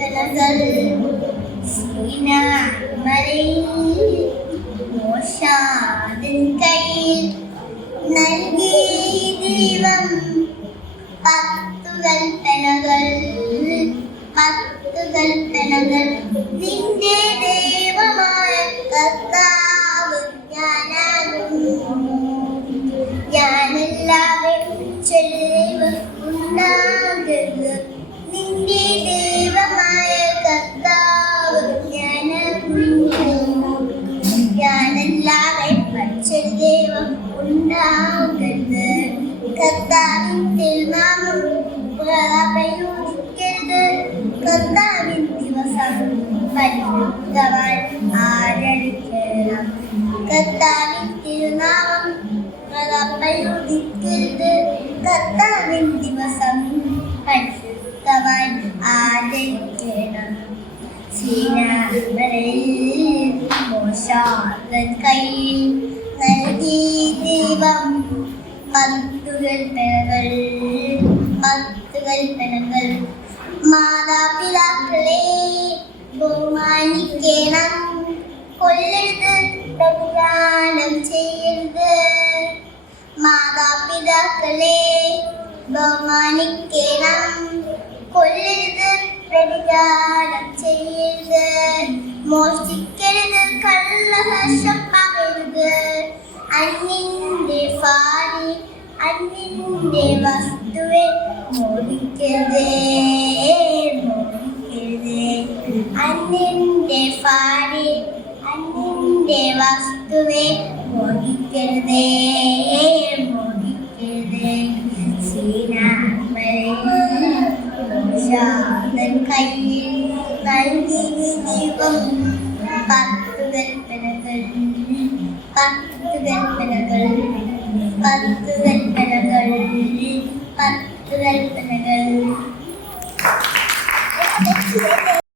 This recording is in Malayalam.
കൽപ്പനകൾ സീനാമലയിൽ മോശാദിൻ കയ്യിൽ നൽകി ദൈവം പത്തു കൽപ്പനകൾ നിന്റെ ദൈവമായ കർത്താവ് ഞാനെല്ലാവരും ചൊല്ലുക ഉണ്ടാകരുത് നിന്റെ ദൈവമായ കർത്താവ് ഞാനെല്ലാവരും ദൈവം ഉണ്ടാകരുത് കർത്താവിൻ തിരുനാമം പ്രയോജിക്കരുത് കർത്താവിൻ ദിവസം പരിശുദ്ധവാൻ ആചരിക്കണം കർത്താവിൻ തിരുനാമം പ്രയോജിക്കരുത് കർത്താവിൻ ദിവസം പരിശുദ്ധവാൻ ആചരിക്കണം സീനാമലയിൽ മോശാദിൻ കയ്യിൽ നൽകി ദൈവം പത്തു കൽപ്പനകൾ മാതാപിതാക്കളെ ബഹുമാനിക്കണം കൊല്ലരുത് വ്യഭിചാരം ചെയ്യരുത് മാതാപിതാക്കളെ ബഹുമാനിക്കണം കൊല്ലരുത് വ്യഭിചാരം ചെയ്യരുത് മോഷ്ടിക്കരുത് കള്ളസാക്ഷ്യം പറയരുത് അന്യന്റെ വസ്തുവെ മോഹിക്കരുത് അന്യന്റെ വസ്തുവെ മോഹിക്കരുത് സീനാമലയിൽ കയ്യിൽ നൽകി ദൈവം പത്തു കൽപ്പനകൾ